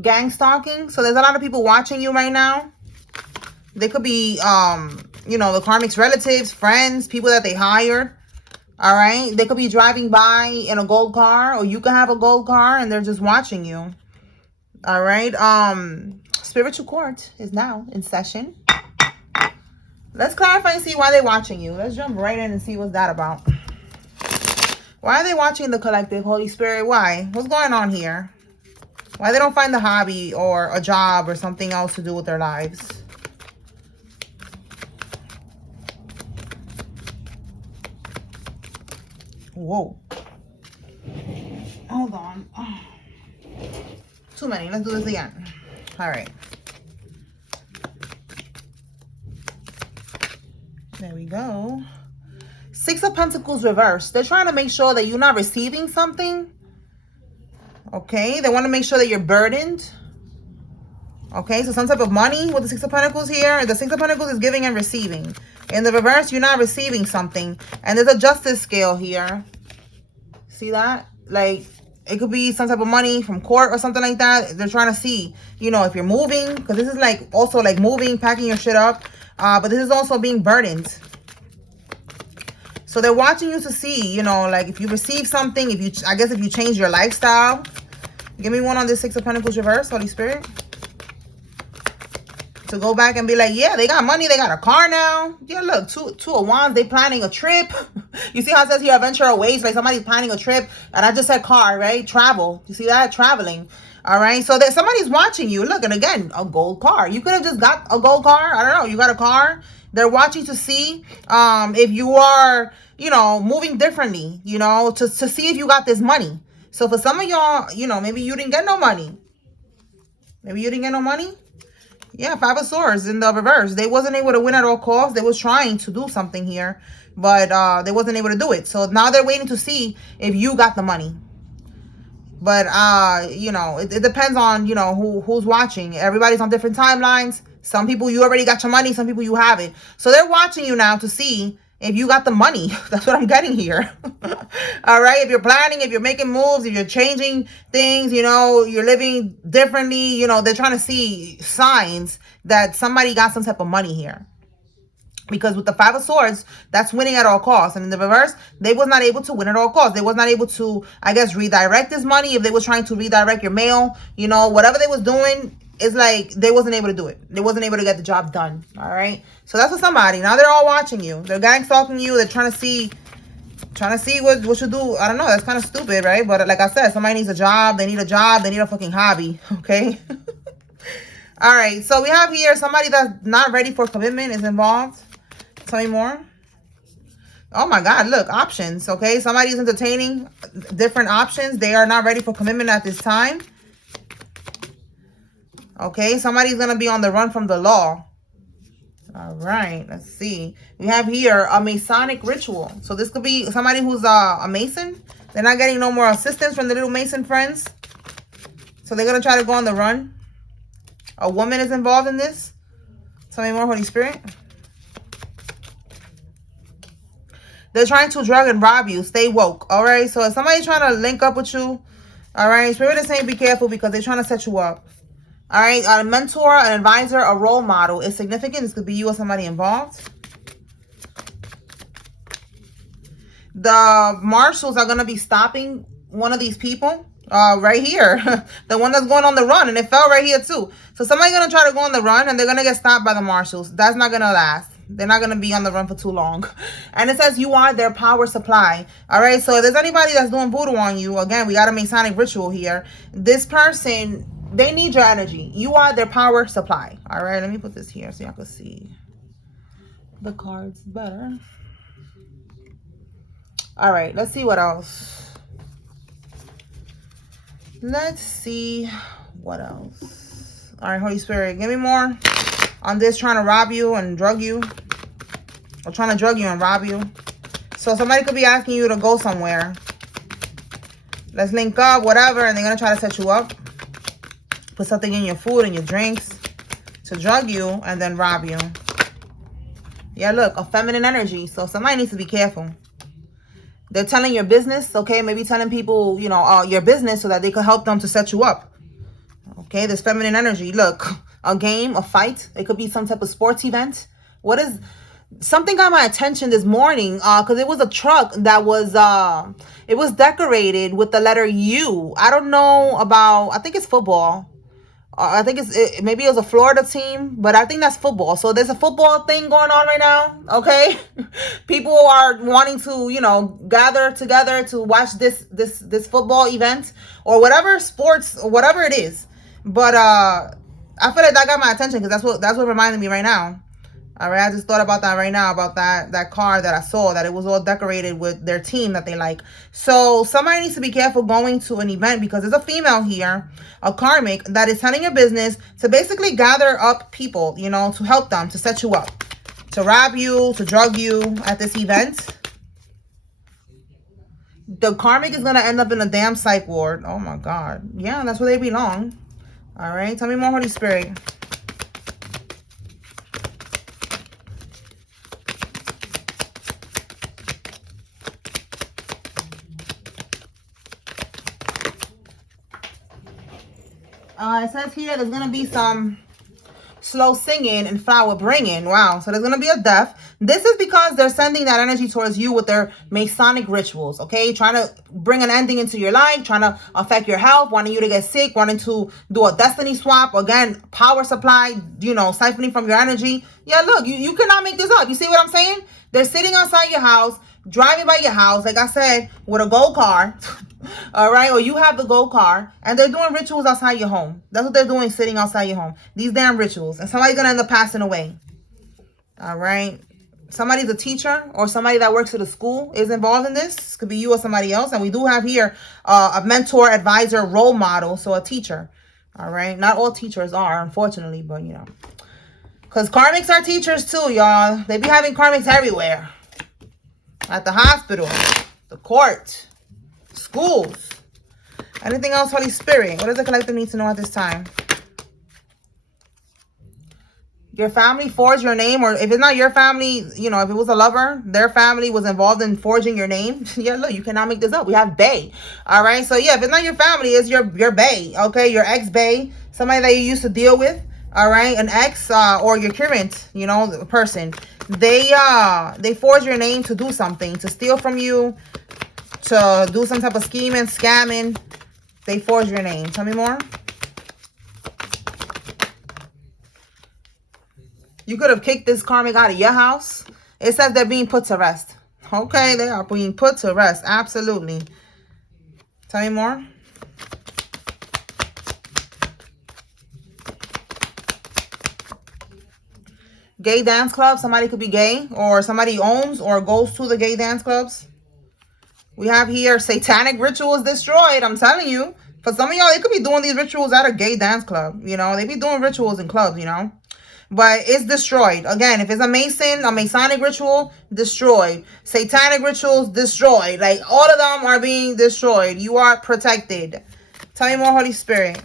gang stalking. So there's a lot of people watching you right now. They could be, you know, the karmic's relatives, friends, people that they hired. All right. They could be driving by in a gold car, or you could have a gold car and they're just watching you. All right. Spiritual court is now in session. Let's clarify and see why they're watching you. Let's jump right in and see what's that about. Why are they watching the collective? Holy Spirit, why? What's going on here? Why they don't find a hobby or a job or something else to do with their lives? Whoa. Hold on. Oh. Too many. Let's do this again. All right. There we go. Six of Pentacles reversed. They're trying to make sure that you're not receiving something. Okay. They want to make sure that you're burdened. Okay. So some type of money with the Six of Pentacles here. The Six of Pentacles is giving and receiving. In the reverse, you're not receiving something. And there's a justice scale here. See that? Like, it could be some type of money from court or something like that. They're trying to see, you know, if you're moving. Because this is like also like moving, packing your shit up. But this is also being burdened. So they're watching you to see, you know, like if you receive something, if you, I guess if you change your lifestyle. Give me one on this Six of Pentacles reverse, Holy Spirit. To go back and be like, yeah, they got money, they got a car now. Yeah, look, two of wands, they planning a trip. You see how it says here, adventure awaits, like somebody's planning a trip. And I just said car, right? Travel. You see that? Traveling. All right. So that somebody's watching you. Look, and again, a gold car. You could have just got a gold car. I don't know. You got a car. They're watching to see if you are, you know, moving differently, you know, to see if you got this money. So for some of y'all, you know, maybe you didn't get no money. Maybe you didn't get no money. Yeah, Five of Swords in the reverse. They wasn't able to win at all costs. They was trying to do something here, but they wasn't able to do it. So now they're waiting to see if you got the money. But, you know, it depends on, you know, who's watching. Everybody's on different timelines. Some people, you already got your money. Some people, you haven't. So they're watching you now to see if you got the money. That's what I'm getting here. All right. If you're planning, if you're making moves, if you're changing things, you know, you're living differently, you know, they're trying to see signs that somebody got some type of money here. Because with the Five of Swords, that's winning at all costs. And in the reverse, they was not able to win at all costs. They was not able to, I guess, redirect this money. If they was trying to redirect your mail, you know, whatever they was doing, it's like they wasn't able to do it. They wasn't able to get the job done. All right. So that's for somebody. Now they're all watching you. They're gang stalking you. They're trying to see what you do. I don't know. That's kind of stupid, right? But like I said, somebody needs a job. They need a job. They need a fucking hobby. Okay. All right. So we have here somebody that's not ready for commitment is involved. Tell me more. Oh my God, look, options, okay? Somebody's entertaining different options. They are not ready for commitment at this time. Okay, somebody's going to be on the run from the law. All right, let's see. We have here a Masonic ritual. So this could be somebody who's a Mason. They're not getting no more assistance from the little Mason friends. So they're going to try to go on the run. A woman is involved in this. Tell me more, Holy Spirit. They're trying to drug and rob you. Stay woke. All right. So if somebody's trying to link up with you, all right, Spirit is saying be careful because they're trying to set you up. All right. A mentor, an advisor, a role model is significant. This could be you or somebody involved. The marshals are going to be stopping one of these people right here. The one that's going on the run. And it fell right here too. So somebody's going to try to go on the run and they're going to get stopped by the marshals. That's not going to last. They're not going to be on the run for too long. And it says you are their power supply. All right. So if there's anybody that's doing voodoo on you, again, we got a Masonic ritual here. This person, they need your energy. You are their power supply. All right. Let me put this here so y'all can see the cards better. All right. Let's see what else. Let's see what else. All right. Holy Spirit, give me more on this trying to rob you and drug you, or trying to drug you and rob you. So somebody could be asking you to go somewhere. Let's link up, whatever, and they're going to try to set you up. Put something in your food and your drinks to drug you and then rob you. Yeah, look, a feminine energy. So somebody needs to be careful. They're telling your business, okay? Maybe telling people, you know, your business so that they could help them to set you up. Okay, this feminine energy. Look, a game, a fight. It could be some type of sports event. What is... Something got my attention this morning because it was a truck that was it was decorated with the letter U. I don't know about... I think it's football. I think maybe it was a Florida team, but I think that's football. So there's a football thing going on right now, okay? People are wanting to, you know, gather together to watch this football event or whatever sports or whatever it is. But I feel like that got my attention because that's what reminded me right now. All right, I just thought about that right now, about that car that I saw, that it was all decorated with their team that they like. So somebody needs to be careful going to an event because there's a female here, a karmic, that is handling your business to basically gather up people, you know, to help them, to set you up, to rob you, to drug you at this event. The karmic is going to end up in a damn psych ward. Oh, my God. Yeah, that's where they belong. All right, tell me more, Holy Spirit. It says here there's going to be some slow singing and flower bringing. Wow. So there's going to be a death. This is because they're sending that energy towards you with their Masonic rituals. Okay. Trying to bring an ending into your life, trying to affect your health, wanting you to get sick, wanting to do a destiny swap. Again, power supply, you know, siphoning from your energy. Yeah, look, you cannot make this up. You see what I'm saying? They're sitting outside your house, driving by your house, like I said, with a gold car. All right, or you have the gold car, and they're doing rituals outside your home. That's what they're doing, sitting outside your home. These damn rituals, and somebody's gonna end up passing away. All right, somebody's a teacher or somebody that works at a school is involved in this. This could be you or somebody else, and we do have here a mentor, advisor, role model, so a teacher. All right, not all teachers are, unfortunately, but you know, because karmics are teachers too, y'all. They be having karmics everywhere, at the hospital, the court, schools. Anything else, Holy Spirit? What does the collective need to know at this time? Your family forged your name, or if it's not your family, you know, if it was a lover, their family was involved in forging your name. Yeah, look, you cannot make this up. We have bae. All right, so yeah, if it's not your family, it's your bae, okay? Your ex-bae, somebody that you used to deal with, all right? An ex or your current, you know, person. They forge your name to do something, to steal from you, to do some type of scheming, scamming. They forge your name. Tell me more. You could have kicked this karmic out of your house. It says they're being put to rest. Okay, they are being put to rest. Absolutely. Tell me more. Gay dance club. Somebody could be gay, or somebody owns or goes to the gay dance clubs. We have here satanic rituals destroyed. I'm telling you. For some of y'all, they could be doing these rituals at a gay dance club. You know, they be doing rituals in clubs, you know. But it's destroyed. Again, if it's a Masonic ritual, destroyed. Satanic rituals, destroyed. Like, all of them are being destroyed. You are protected. Tell me more, Holy Spirit.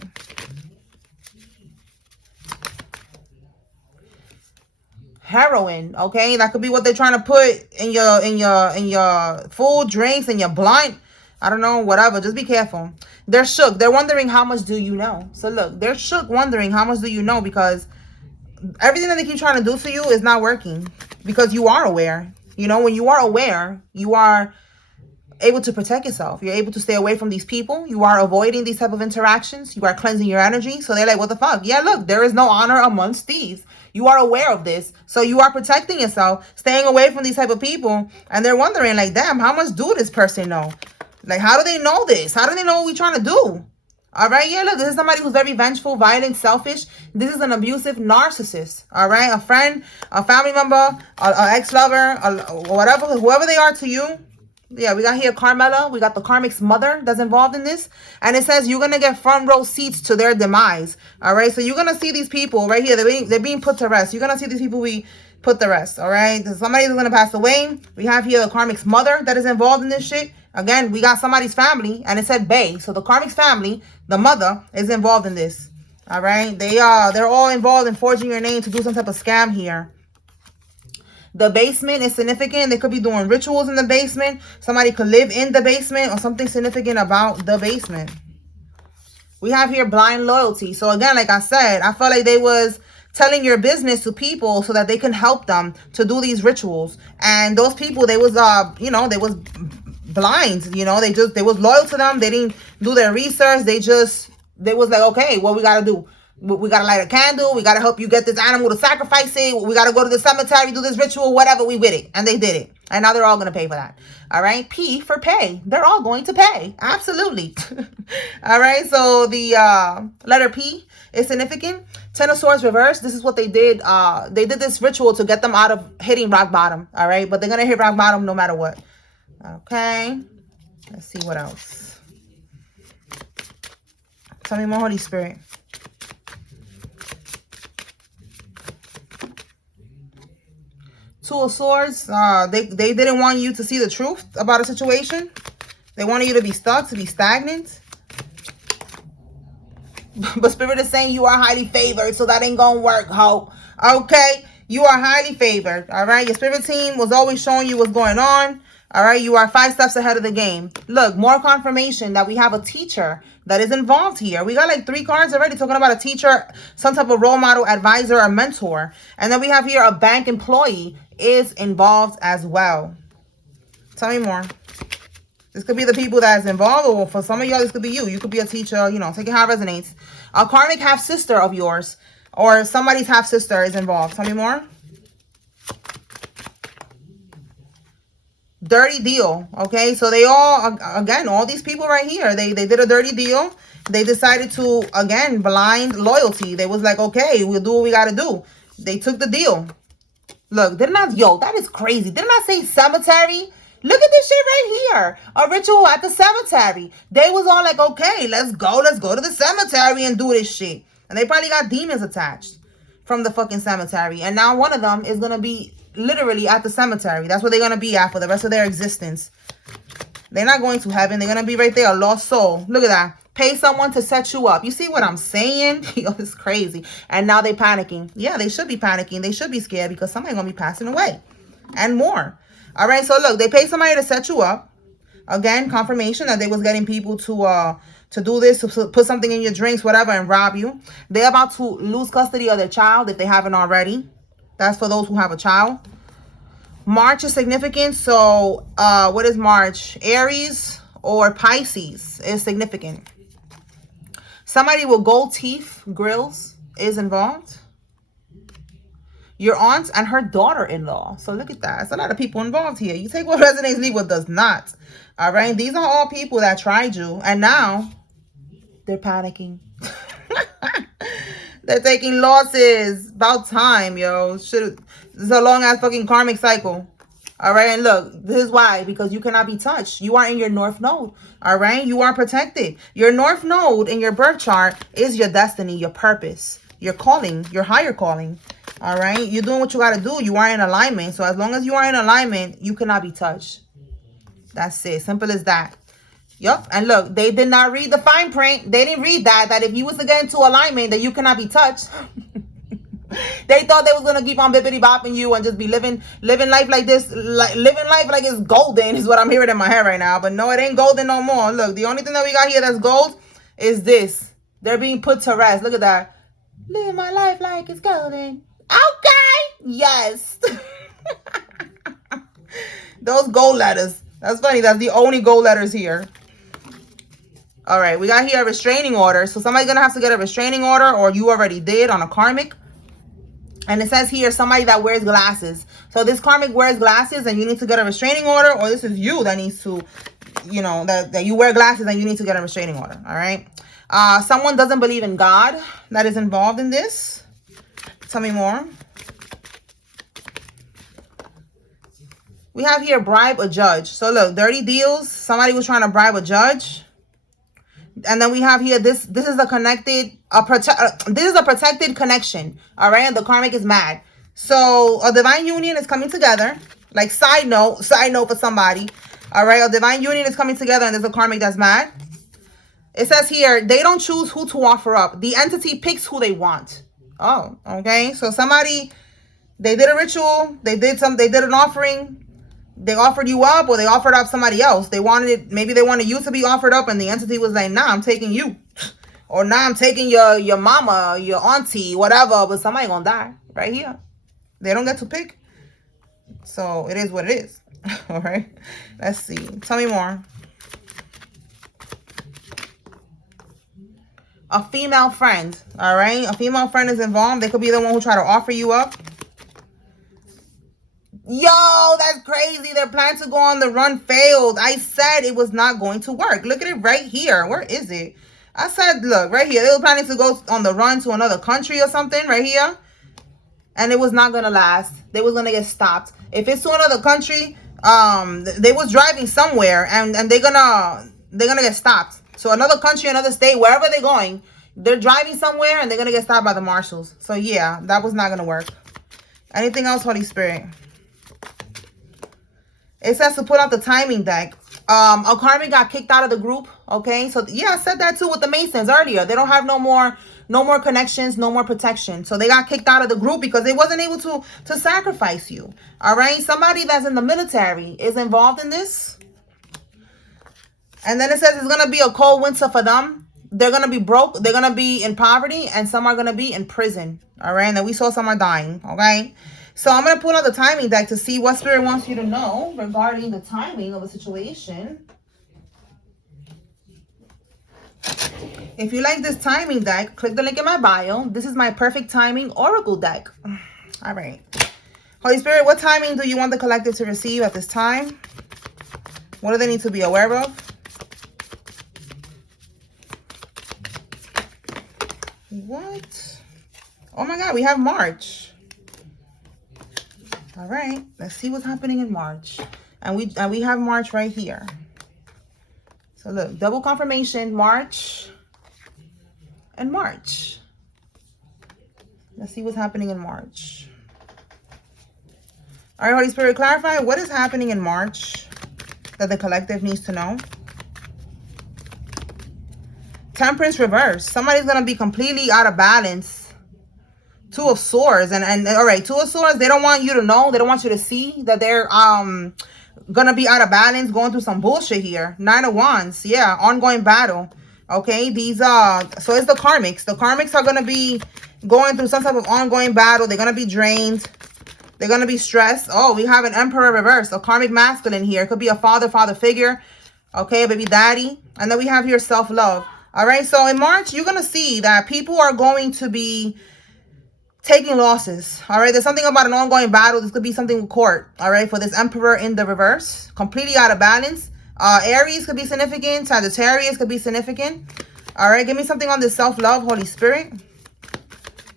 Heroin, okay? That could be what they're trying to put in your food, drinks, and your blunt. I don't know, whatever. Just be careful. They're shook. They're wondering, how much do you know? So look, they're shook, wondering, how much do you know? Because everything that they keep trying to do for you is not working. Because you are aware. You know, when you are aware, you are able to protect yourself. You're able to stay away from these people. You are avoiding these type of interactions. You are cleansing your energy. So they're like, what the fuck? Yeah, look, there is no honor amongst thieves. You are aware of this. So you are protecting yourself, staying away from these type of people. And they're wondering, like, damn, how much do this person know? Like, how do they know this? How do they know what we're trying to do? All right, yeah, look, this is somebody who's very vengeful, violent, selfish. This is an abusive narcissist, all right? A friend, a family member, an ex-lover, whatever, whoever they are to you. Yeah, we got here Carmela. We got the karmic's mother that's involved in this. And it says you're going to get front row seats to their demise, all right? So you're going to see these people right here. They're being put to rest. You're going to see these people be put to rest, all right? Somebody's going to pass away. We have here the karmic's mother that is involved in this shit. Again, we got somebody's family, and it said bae. So the karmic's family, the mother, is involved in this. All right? They're all involved in forging your name to do some type of scam here. The basement is significant. They could be doing rituals in the basement. Somebody could live in the basement, or something significant about the basement. We have here blind loyalty. So again, like I said, I felt like they was telling your business to people so that they can help them to do these rituals. And those people, they was, you know, they was blind, you know, they was loyal to them. They didn't do their research. They was like, okay, what we got to do? We got to light a candle. We got to help you get this animal to sacrifice it. We got to go to the cemetery, do this ritual, whatever. We with it. And they did it. And now they're all going to pay for that. All right. P for pay. They're all going to pay. Absolutely. All right. So the letter P is significant. Ten of Swords reversed. This is what they did. They did this ritual to get them out of hitting rock bottom. All right. But they're going to hit rock bottom no matter what. Okay. Let's see what else. Tell me more, Holy Spirit. Two of Swords. They didn't want you to see the truth about a situation. They wanted you to be stuck, to be stagnant. But Spirit is saying you are highly favored, so that ain't gonna work, ho. Okay? You are highly favored, all right? Your Spirit team was always showing you what's going on, all right? You are 5 steps ahead of the game. Look, more confirmation that we have a teacher that is involved here. We got like 3 cards already talking about a teacher, some type of role model, advisor, or mentor. And then we have here a bank employee is involved as well. Tell me more. This could be the people that's involved, or for some of y'all, this could be you. You could be a teacher, you know, take it how it resonates. A karmic half-sister of yours, or somebody's half-sister is involved. Tell me more. Dirty deal, okay? So they all, again, all these people right here, they did a dirty deal. They decided to, again, blind loyalty. They was like, okay, we'll do what we got to do. They took the deal. Look, didn't I, yo, that is crazy. Didn't I say cemetery? Look at this shit right here. A ritual at the cemetery. They was all like, okay, let's go to the cemetery and do this shit. And they probably got demons attached from the fucking cemetery. And now one of them is going to be literally at the cemetery. That's where they're going to be at for the rest of their existence. They're not going to heaven. They're going to be right there, a lost soul. Look at that. Pay someone to set you up. You see what I'm saying? Yo, it's crazy. And now they panicking. Yeah, they should be panicking. They should be scared because somebody's going to be passing away. And more. All right, so look, they pay somebody to set you up. Again, confirmation that they was getting people to do this, to put something in your drinks, whatever, and rob you. They're about to lose custody of their child if they haven't already. That's for those who have a child. March is significant. So what is March? Aries or Pisces is significant. Somebody with gold teeth, grills, is involved. Your aunt and her daughter-in-law. So look at that. There's a lot of people involved here. You take what resonates, leave what does not. All right. These are all people that tried you. And now they're panicking. They're taking losses. About time, yo. This is a long-ass fucking karmic cycle. All right. And look, this is why. Because you cannot be touched. You are in your north node. All right. You are protected. Your north node in your birth chart is your destiny, your purpose, your calling, your higher calling. All right. You're doing what you got to do. You are in alignment. So as long as you are in alignment, you cannot be touched. That's it. Simple as that. Yup. And look, they did not read the fine print. They didn't read that if you was to get into alignment, that you cannot be touched. They thought they was going to keep on bippity bopping you and just be living life like this, living life like it's golden is what I'm hearing in my head right now. But no, it ain't golden no more. Look, the only thing that we got here that's gold is this. They're being put to rest. Look at that. Live my life like it's golden. Okay. Yes. Those gold letters. That's funny. That's the only gold letters here. All right. We got here a restraining order. So somebody's going to have to get a restraining order, or you already did on a karmic. And it says here somebody that wears glasses. So this karmic wears glasses and you need to get a restraining order, or this is you that needs to, you know, that you wear glasses and you need to get a restraining order. All right. Someone doesn't believe in God that is involved in this. Tell me more. We have here bribe a judge. So look, dirty deals. Somebody was trying to bribe a judge. And then we have here this is a connected this is a protected connection. All right, and the karmic is mad. So a divine union is coming together. Like side note for somebody. All right, a divine union is coming together, and there's a karmic that's mad. It says here they don't choose who to offer up. The entity picks who they want. Oh, okay. So somebody, they did a ritual. They did an offering. They offered you up, or they offered up somebody else. They wanted it. Maybe they wanted you to be offered up, and the entity was like, nah, I'm taking you. Or now I'm taking your mama, your auntie, whatever, but somebody gonna die right here. They don't get to pick. So it is what it is. All right. Let's see. Tell me more. A female friend. All right. A female friend is involved. They could be the one who try to offer you up. Yo, that's crazy. Their plan to go on the run failed. I said it was not going to work. Look at it right here. Where is it? I said, look, right here. They were planning to go on the run to another country or something right here. And it was not going to last. They was going to get stopped. If it's to another country, they was driving somewhere and they're gonna get stopped. So another country, another state, wherever they're going, they're driving somewhere and they're going to get stopped by the marshals. So yeah, that was not going to work. Anything else, Holy Spirit? It says to put out the timing deck. A karmic got kicked out of the group. Okay, so yeah, I said that too with the Masons earlier. They don't have no more connections, no more protection. So they got kicked out of the group because they wasn't able to sacrifice you. All right, somebody that's in the military is involved in this. And then it says it's gonna be a cold winter for them. They're gonna be broke. They're gonna be in poverty, and some are gonna be in prison. All right, and then we saw some are dying. Okay. So I'm going to pull out the timing deck to see what Spirit wants you to know regarding the timing of a situation. If you like this timing deck, click the link in my bio. This is my perfect timing oracle deck. All right. Holy Spirit, what timing do you want the collective to receive at this time? What do they need to be aware of? What? Oh my God, we have March. All right, let's see what's happening in March. And we have March right here. So look, double confirmation, March and March. Let's see what's happening in March. All right, Holy Spirit, clarify what is happening in March that the collective needs to know. Temperance reverse. Somebody's going to be completely out of balance. Two of Swords, and all right, Two of Swords, they don't want you to know, they don't want you to see that they're gonna be out of balance, going through some bullshit here. Nine of Wands, yeah, ongoing battle. Okay, these so it's the karmics. The karmics are gonna be going through some type of ongoing battle. They're gonna be drained, they're gonna be stressed. Oh, we have an Emperor reverse, a karmic masculine here. It could be a father figure, okay, a baby daddy. And then we have here self-love. All right, so in March, you're gonna see that people are going to be taking losses. All right, there's something about an ongoing battle. This could be something with court. All right, for this Emperor in the reverse, completely out of balance. Aries could be significant. Sagittarius could be significant. All right, give me something on this self-love, Holy Spirit.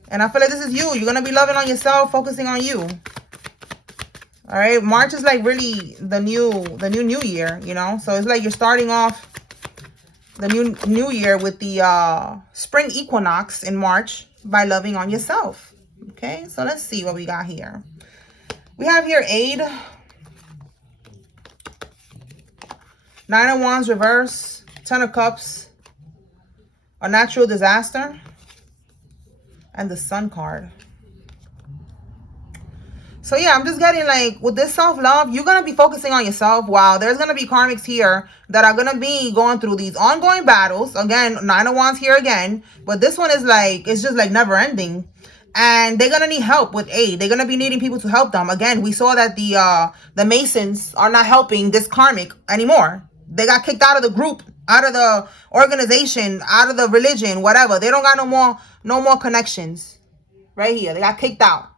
And I feel like this is you. You're gonna be loving on yourself, focusing on you. All right, March is like really the new year, you know. So it's like you're starting off the new year with the spring equinox in March by loving on yourself. Okay, so let's see what we got here. We have here aid, Nine of Wands reverse, Ten of Cups, a natural disaster, and the Sun card. So yeah, I'm just getting like, with this self-love, you're going to be focusing on yourself. Wow, there's going to be karmics here that are going to be going through these ongoing battles. Again, Nine of Wands here again. But this one is like, it's just like never ending. And they're going to need help with aid. They're going to be needing people to help them. Again, we saw that the Masons are not helping this karmic anymore. They got kicked out of the group, out of the organization, out of the religion, whatever. They don't got no more connections. Right here. They got kicked out.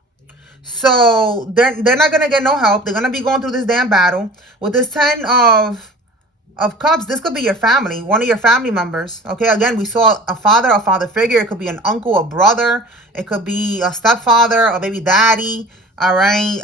So they're not going to get no help. They're going to be going through this damn battle. With this Ten of Cups, this could be your family, one of your family members. Okay, again, we saw a father figure. It could be an uncle, a brother. It could be a stepfather, a baby daddy. All right,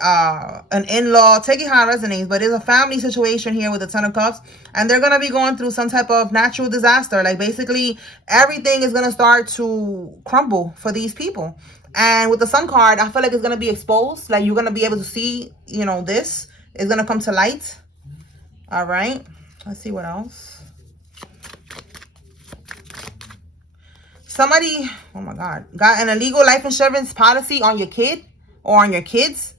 an in-law. Take it how it resonates. But it's a family situation here with the Ten of Cups. And they're going to be going through some type of natural disaster. Like basically everything is going to start to crumble for these people. And with the Sun card, I feel like it's going to be exposed. Like you're going to be able to see, you know, this is going to come to light. All right. Let's see what else. Somebody, oh my God, got an illegal life insurance policy on your kid or on your kids.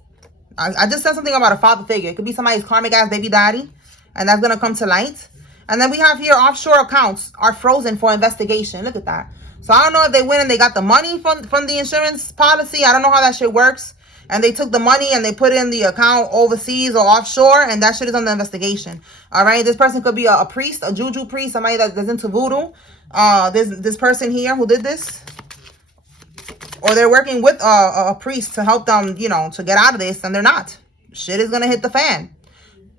I just said something about a father figure. It could be somebody's karmic ass baby daddy. And that's going to come to light. And then we have here offshore accounts are frozen for investigation. Look at that. So I don't know if they went and they got the money from the insurance policy. I don't know how that shit works. And they took the money and they put it in the account overseas or offshore, and that shit is under investigation. All right, this person could be a priest, a juju priest, somebody that's into voodoo. This person here who did this, or they're working with a priest to help them, you know, to get out of this, and they're not. Shit is gonna hit the fan.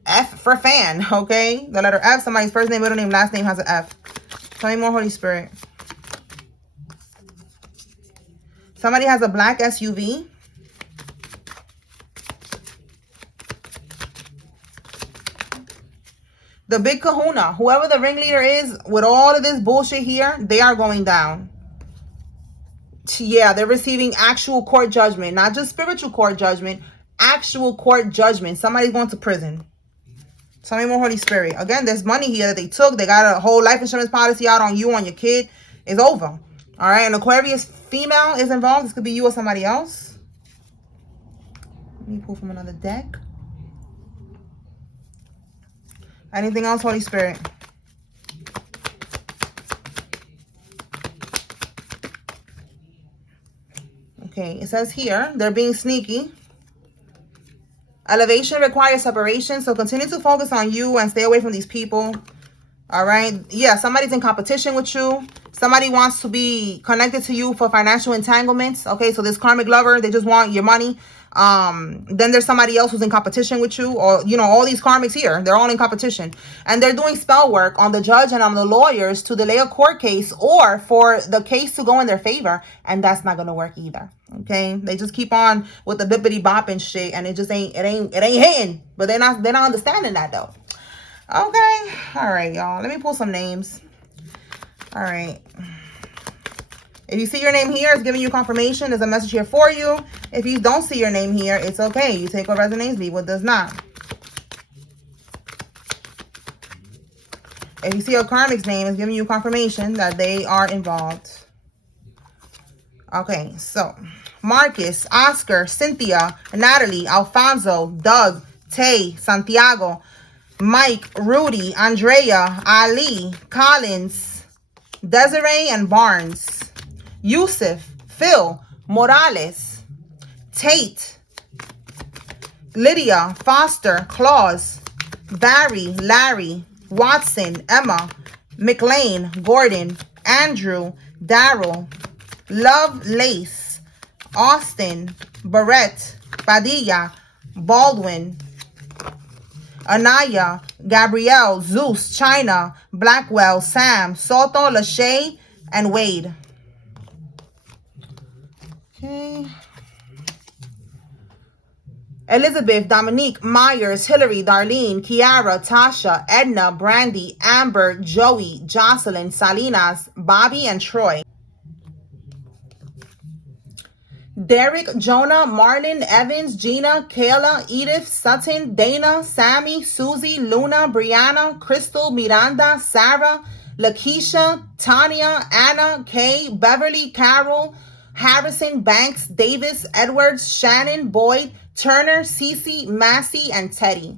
F for fan, okay? The letter F, somebody's first name, middle name, last name has an F. Tell me more, Holy Spirit. Somebody has a black SUV. The big kahuna, whoever the ringleader is with all of this bullshit here, they are going down. Yeah, they're receiving actual court judgment, not just spiritual court judgment, actual court judgment. Somebody's going to prison. Tell me more, Holy Spirit. Again, there's money here that they took. They got a whole life insurance policy out on you, on your kid. It's over. All right, an Aquarius female is involved. This could be you or somebody else. Let me pull from another deck. Anything else, Holy Spirit? Okay, it says here, they're being sneaky. Elevation requires separation, so continue to focus on you and stay away from these people. All right? Yeah, somebody's in competition with you. Somebody wants to be connected to you for financial entanglements. Okay, so this karmic lover, they just want your money. Then there's somebody else who's in competition with you, or, you know, all these karmics here, they're all in competition, and they're doing spell work on the judge and on the lawyers to delay a court case or for the case to go in their favor, and that's not going to work either. Okay, they just keep on with the bippity bop and shit, and it ain't hitting, but they're not understanding that though. Okay, all right, y'all, let me pull some names. All right, if you see your name here, it's giving you confirmation. There's a message here for you. If you don't see your name here, it's okay. You take what resonates, leave what does not. If you see a karmic's name, it's giving you confirmation that they are involved. Okay, so Marcus, Oscar, Cynthia, Natalie, Alfonso, Doug, Tay, Santiago, Mike, Rudy, Andrea, Ali, Collins, Desiree, and Barnes. Yusuf, Phil, Morales, Tate, Lydia, Foster, Claus, Barry, Larry, Watson, Emma, McLean, Gordon, Andrew, Daryl, Love, Lace, Austin, Barrett, Padilla, Baldwin, Anaya, Gabrielle, Zeus, China, Blackwell, Sam, Soto, Lachey, and Wade. Okay. Elizabeth, Dominique, Myers, Hillary, Darlene, Kiara, Tasha, Edna, Brandy, Amber, Joey, Jocelyn, Salinas, Bobby, and Troy. Derek, Jonah, Marlon, Evans, Gina, Kayla, Edith, Sutton, Dana, Sammy, Susie, Luna, Brianna, Crystal, Miranda, Sarah, Lakeisha, Tanya, Anna, Kay, Beverly, Carol, Harrison, Banks, Davis, Edwards, Shannon, Boyd, Turner, Cece, Massey, and Teddy.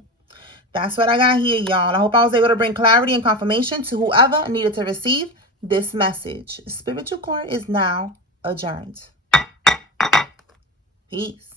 That's what I got here, y'all. I hope I was able to bring clarity and confirmation to whoever needed to receive this message. Spiritual court is now adjourned. Peace.